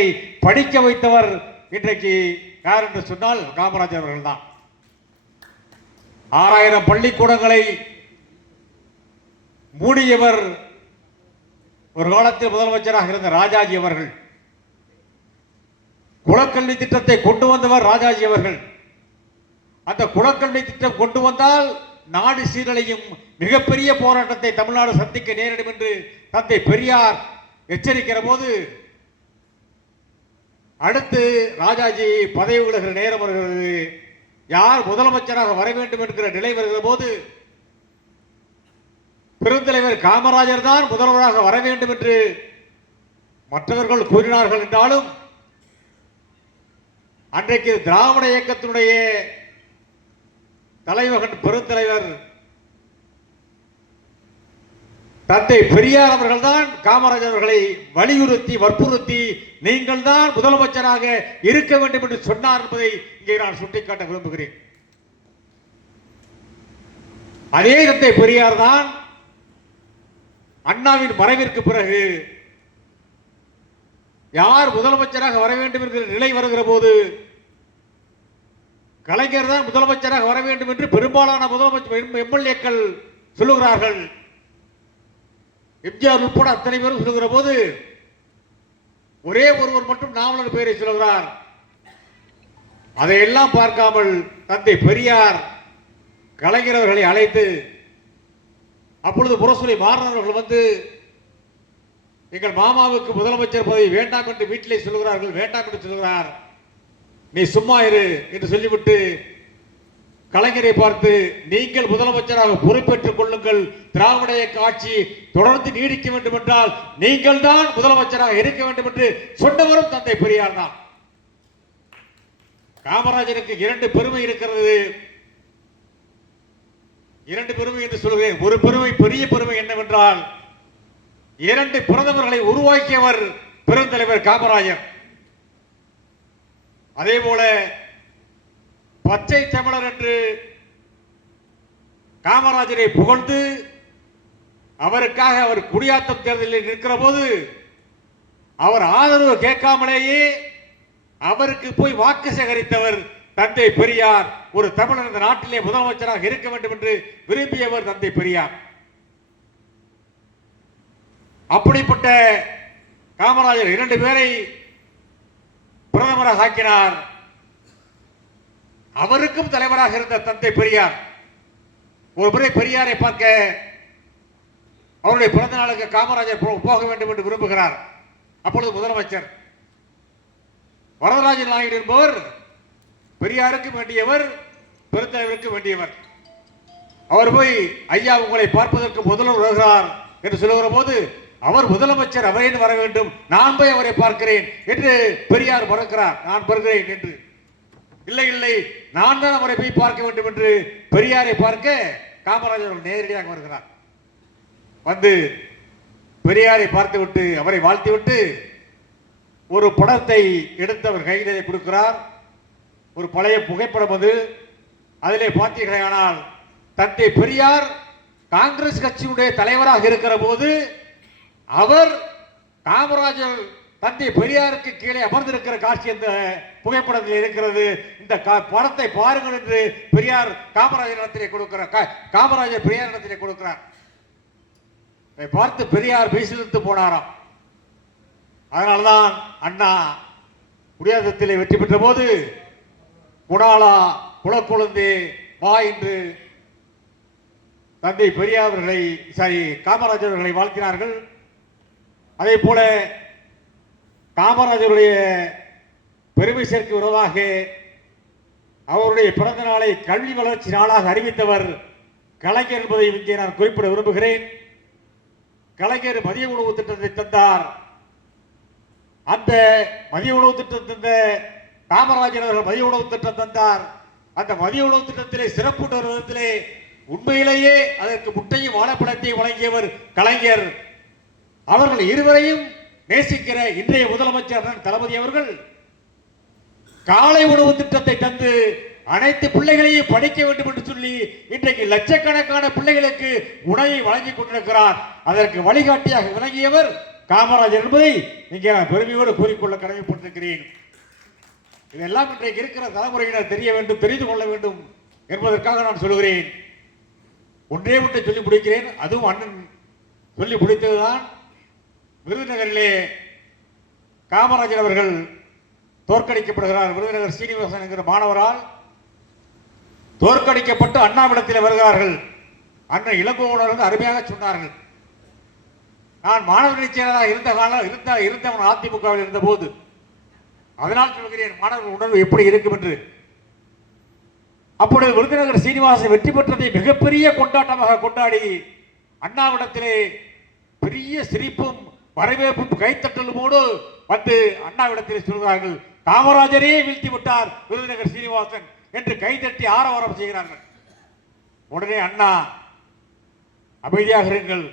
குழந்தைகளை படிக்க வைத்தவர் இன்றைக்கு யார் என்று சொன்னால் காமராஜர் அவர்கள் தான் ஆறாயிரம் பள்ளிக்கூடங்களை மூடியவர் ஒரு காலத்தில் முதலமைச்சராக இருந்த ராஜாஜி அவர்கள். குலக்கல்வி திட்டத்தை கொண்டு வந்தவர் ராஜாஜி அவர்கள். அந்த குலக்கல்வி திட்டம் கொண்டு வந்தால் நாடு சீரழியும் மிகப்பெரிய போராட்டத்தை தமிழ்நாடு சந்திக்க நேரிடும் என்று தந்தை பெரியார் எச்சரிக்கிற போது அடுத்து ராஜாஜி பதவி விலகிற நேரம் வருகிறது. யார் முதலமைச்சராக வர வேண்டும் என்கிற நிலை வருகிற போது பெருந்தலைவர் காமராஜர் தான் முதல்வராக வர வேண்டும் என்று மற்றவர்கள் கூறினார்கள் என்றாலும் அன்றைக்கு திராவிட இயக்கத்தினுடைய தலைமகன் பெருந்தலைவர் தந்தை பெரியார் அவர்கள் தான் காமராஜர் அவர்களை வலியுறுத்தி வற்புறுத்தி நீங்கள் தான் முதலமைச்சராக இருக்க வேண்டும் என்று சொன்னார் என்பதை இங்கே நான் சுட்டிக்காட்ட விரும்புகிறேன். அதே தந்தை பெரியார் தான் அண்ணாவின் மறைவிற்கு பிறகு யார் முதலமைச்சராக வர வேண்டும் என்கிற நிலை வருகிற போது கலைஞர் தான் முதலமைச்சராக வர வேண்டும் என்று பெரும்பாலான முதலமைச்சர் எம்எல்ஏக்கள் சொல்லுகிறார்கள். எம்ஜிஆர் உட்பட அத்தனை பேரும் சொல்லுகிற போது ஒரே ஒருவர் மட்டும் நாவலர் பெயரை சொல்கிறார் அதையெல்லாம் பார்க்காமல் தந்தை பெரியார் கலைஞரவர்களை அழைத்து அப்பொழுது புரசொலி மாறனவர்கள் வந்து எங்கள் மாமாவுக்கு முதலமைச்சர் பதவி வேண்டாம் என்று வீட்டிலே சொல்கிறார்கள் வேண்டாம் என்று சொல்கிறார் நீ சும்மா இரு என்று சொல்லிவிட்டு கலைஞரை பார்த்து நீங்கள் முதலமைச்சராக பொறுப்பேற்றுக் கொள்ளுங்கள். திராவிட இயக்க ஆட்சி தொடர்ந்து நீடிக்க வேண்டும் என்றால் நீங்கள் தான் முதலமைச்சராக இருக்க வேண்டும் என்று சொன்னவரும் தந்தை பெரியார் தான். காமராஜருக்கு இரண்டு பெருமை இருக்கிறது. இரண்டு பெருமை என்று சொல்கிறேன். ஒரு பெருமை பெரிய பெருமை என்னவென்றால் இரண்டு பிரதமர்களை உருவாக்கியவர் பெருந்தலைவர் காமராஜர். அதே போல பச்சை தமிழர் என்று காமராஜரை புகழ்ந்து அவருக்காக அவர் குடியாத்தம் தேர்தலில் நிற்கிற போது அவர் ஆதரவு கேட்காமலேயே அவருக்கு போய் வாக்கு சேகரித்தவர் தந்தை பெரியார். ஒரு தமிழர் இந்த நாட்டிலே முதலமைச்சராக இருக்க வேண்டும் என்று விரும்பியவர் தந்தை பெரியார். அப்படிப்பட்ட காமராஜர் இரண்டு பேரை பிரதமராக ஆக்கினார். அவருக்கும் தலைவராக இருந்த தந்தை பெரியார். ஒரு முறை பெரியாரை பார்க்க அவருடைய பிறந்த நாளுக்கு காமராஜர் போ- போக வேண்டும் என்று விரும்புகிறார். அப்பொழுது முதலமைச்சர் வரதராஜன் நாயுடு என்பவர் பெரியாருக்கு வேண்டியவர் பெருந்தலைவருக்கு வேண்டியவர். அவர் போய் ஐயா உங்களை பார்ப்பதற்கு முதல்வர் வருகிறார் என்று சொல்லுகிற போது அவர் முதலமைச்சர் அவரேன் வர வேண்டும். நான் போய் அவரை பார்க்கிறேன் என்று பெரியார் மறுக்கிறார். நான் வருகிறேன் என்று இல்லை இல்லை. நான் தான் அவரை போய் பார்க்க வேண்டும் என்று பெரியாரை பார்க்க காமராஜர் அவர்கள் நேரடியாக வருகிறார். வந்து பெரியாரை பார்த்துவிட்டு அவரை வாழ்த்திவிட்டு ஒரு படத்தை எடுத்து அவர் கையிலே கொடுக்கிறார். ஒரு பழைய புகைப்படம் அது. அதிலே பார்த்தீர்களேயானால் தந்தை பெரியார் காங்கிரஸ் கட்சியினுடைய தலைவராக இருக்கிற போது அவர் காமராஜர் தந்தை பெரியாருக்கு கீழே அமர்ந்திருக்கிற காட்சி இந்த புகைப்படத்தில் இருக்கிறது. இந்த கா- படத்தை பாருங்கள் என்று பெரியார் காமராஜர் இடத்திலே கொடுக்கிறார் கா- காமராஜர் பெரியார் இடத்திலே கொடுக்கிறார் பார்த்து பெரியார் பேசிலிருந்து போனாராம். அதனால்தான் அண்ணா குடியாத்தத்திலே வெற்றி பெற்ற போது குணாலா குலக்குழந்தே வா என்று தந்தை பெரியார் அவர்களை சாரி காமராஜர் அவர்களை வாழ்த்தினார்கள். அதே போல காமராஜருடைய பெருமை சேர்க்கு விரோதாக அவருடைய பிறந்த நாளை கல்வி வளர்ச்சி நாளாக அறிவித்தவர் கலைஞர் என்பதை இங்கே நான் குறிப்பிட விரும்புகிறேன். கலைஞர் மதிய உணவு திட்டத்தை தந்தார். அந்த மதிய உணவு திட்டம் தந்த காமராஜர் அவர்கள் மதிய உணவு திட்டம் தந்தார். அந்த மதிய உணவு திட்டத்திலே சிறப்பு விதத்திலே உண்மையிலேயே அதற்கு முட்டையும் வாழைப்பழத்தையும் வழங்கியவர் கலைஞர். அவர்கள் இருவரையும் நேசிக்கிற இன்றைய முதலமைச்சர் அண்ணன் தளபதி அவர்கள் காலை உணவு திட்டத்தை தந்து அனைத்து பிள்ளைகளையும் படிக்க வேண்டும் என்று சொல்லி இன்றைக்கு லட்சக்கணக்கான பிள்ளைகளுக்கு உணவை வழங்கிக் கொண்டிருக்கிறார். அதற்கு வழிகாட்டியாக விளங்கியவர் காமராஜர் என்பதை இங்கே நான் பெருமையோடு கூறிக்கொள்ள கடமைப்பட்டிருக்கிறேன். இதெல்லாம் இன்றைக்கு இருக்கிற தலைமுறையினர் தெரிய வேண்டும் தெரிந்து கொள்ள வேண்டும் என்பதற்காக நான் சொல்கிறேன் ஒன்றே ஒன்றை சொல்லி முடிக்கிறேன் அதுவும் அண்ணன் சொல்லி முடித்ததுதான் விருதுநகரிலே காமராஜர் அவர்கள் தோற்கடிக்கப்படுகிறார். விருதுநகர் சீனிவாசன் என்கிற மாணவரால் தோற்கடிக்கப்பட்டு அண்ணாவிடத்தில் வருகிறார்கள். அன்றை இளங்கோவனர் வந்து அருமையாக சொன்னார்கள். நான் மாணவர் செயலராக இருந்த காலம் இருந்த இருந்தவன் அதிமுகவில் இருந்தபோது அதனால் சொல்கிறேன் மாணவர்கள் உணர்வு எப்படி இருக்கும் என்று. அப்பொழுது விருதுநகர் சீனிவாசன் வெற்றி பெற்றதை மிகப்பெரிய கொண்டாட்டமாக கொண்டாடி அண்ணாவிடத்திலே பெரிய சிரிப்பும் வரவேற்பும் கைத்தட்டலுமோடு வந்து அண்ணாவிடத்தில் சொல்கிறார்கள் காமராஜரே வீழ்த்தி விட்டார் விருதுநகர் சீனிவாசன் என்று கைதட்டி ஆரவாரம் செய்கிறார்கள். உடனே அண்ணா அமைதியாக இருங்கள்.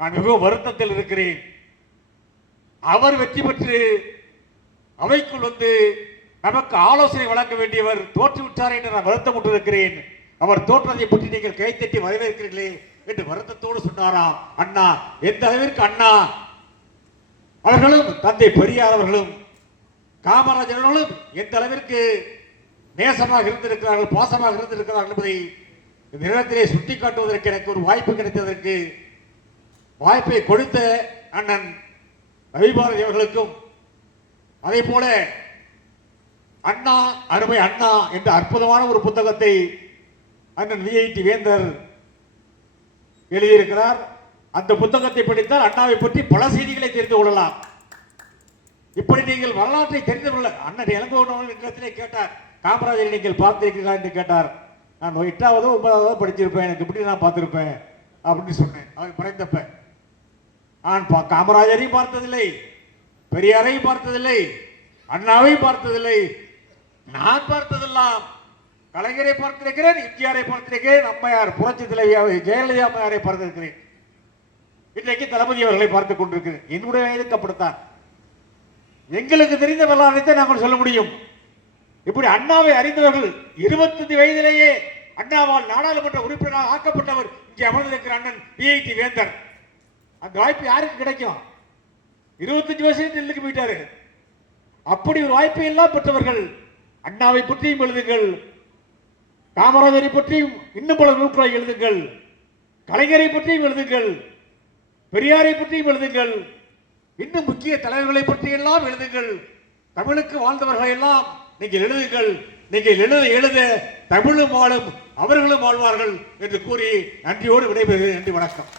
நான் மிகவும் வருத்தத்தில் இருக்கிறேன். அவர் வெற்றி பெற்று அவைக்குள் வந்து நமக்கு ஆலோசனை வழங்க வேண்டியவர் தோற்றுவிட்டார் என்று நான் வருத்தம் கொண்டிருக்கிறேன். அவர் தோற்றதை பற்றி நீங்கள் கைத்தட்டி வரவேற்கிறீர்களே என்று வருத்தத்தோடு சொன்னாராம் அண்ணா? எந்த அளவிற்கு அண்ணா? அவர்களும் தந்தை பெரியார் அவர்களும் காமராஜர்களும் எந்த அளவிற்கு நேசமாக இருந்திருக்கிறார்கள் பாசமாக இருந்திருக்கிறார்கள் என்பதை இந்த நேரத்திலே சுட்டிக்காட்டுவதற்கு எனக்கு ஒரு வாய்ப்பு கிடைத்ததற்கு வாய்ப்பை கொடுத்த அண்ணன் ரவிபாரதி அவர்களுக்கும் அதே போல அண்ணா அருமை அண்ணா என்ற அற்புதமான ஒரு புத்தகத்தை அண்ணன் விஐடி வேந்தர் எழுதியிருக்கிறார். அந்த புத்தகத்தை படித்தால் அண்ணாவை பற்றி பல செய்திகளை தெரிந்து கொள்ளலாம். இப்படி நீங்கள் வரலாற்றை தெரிந்து கொள்ள அண்ணன் இளங்கோவன் இடத்திலே கேட்டார் காமராஜரை நீங்கள் பார்த்திருக்கிறீர்களா? என்று கேட்டார். நான் எட்டாவதோ ஒன்பதாவதோ படிச்சிருப்பேன் எனக்கு இப்படி நான் பார்த்திருப்பேன்? அப்படின்னு சொன்னேன். அவர் படைத்தப்ப நான் பா- காமராஜரையும் பார்த்ததில்லை பெரியாரையும் பார்த்ததில்லை அண்ணாவையும் பார்த்ததில்லை. நான் பார்த்ததெல்லாம் கலைஞரை பார்த்திருக்கிறேன் எம்ஜிஆரை பார்த்திருக்கிறேன் அம்மையார் புரட்சி தலைவியாவை ஜெயலலிதா அம்மையாரை பார்த்திருக்கிறேன். இன்றைக்கு தளபதி அவர்களை பார்த்துக் கொண்டிருக்கிறது. என்னுடைய வயதுக்கு அப்படித்தான் எங்களுக்கு தெரிந்த வரலாற்றை நாங்கள் சொல்ல முடியும். இப்படி அண்ணாவை அறிந்தவர்கள் இருபத்தஞ்சு வயதிலேயே அண்ணாவால் நாடாளுமன்ற உறுப்பினராக ஆக்கப்பட்டவர் இங்கே அமர்ந்திருக்கிற அண்ணன் பிஐடி வேந்தர். அந்த வாய்ப்பு யாருக்கு கிடைக்கும்? இருபத்தஞ்சு வயசுல நெல்லுக்கு போயிட்டாரு. அப்படி ஒரு வாய்ப்பை எல்லாம் பெற்றவர்கள் அண்ணாவை பற்றியும் எழுதுங்கள். காமராஜரை பற்றியும் இன்னும் பல நூல்களை எழுதுங்கள். கலைஞரை பற்றியும் எழுதுங்கள். பெரியாரை பற்றியும் எழுதுங்கள். இன்னும் முக்கிய தலைவர்களை பற்றி எல்லாம் எழுதுங்கள். தமிழுக்கு வாழ்ந்தவர்கள் எல்லாம் நீங்கள் எழுதுங்கள். நீங்கள் எழுத எழுத தமிழும் வாழும் அவர்களும் வாழ்வார்கள் என்று கூறி நன்றியோடு விடைபெறுகிறேன். நன்றி வணக்கம்.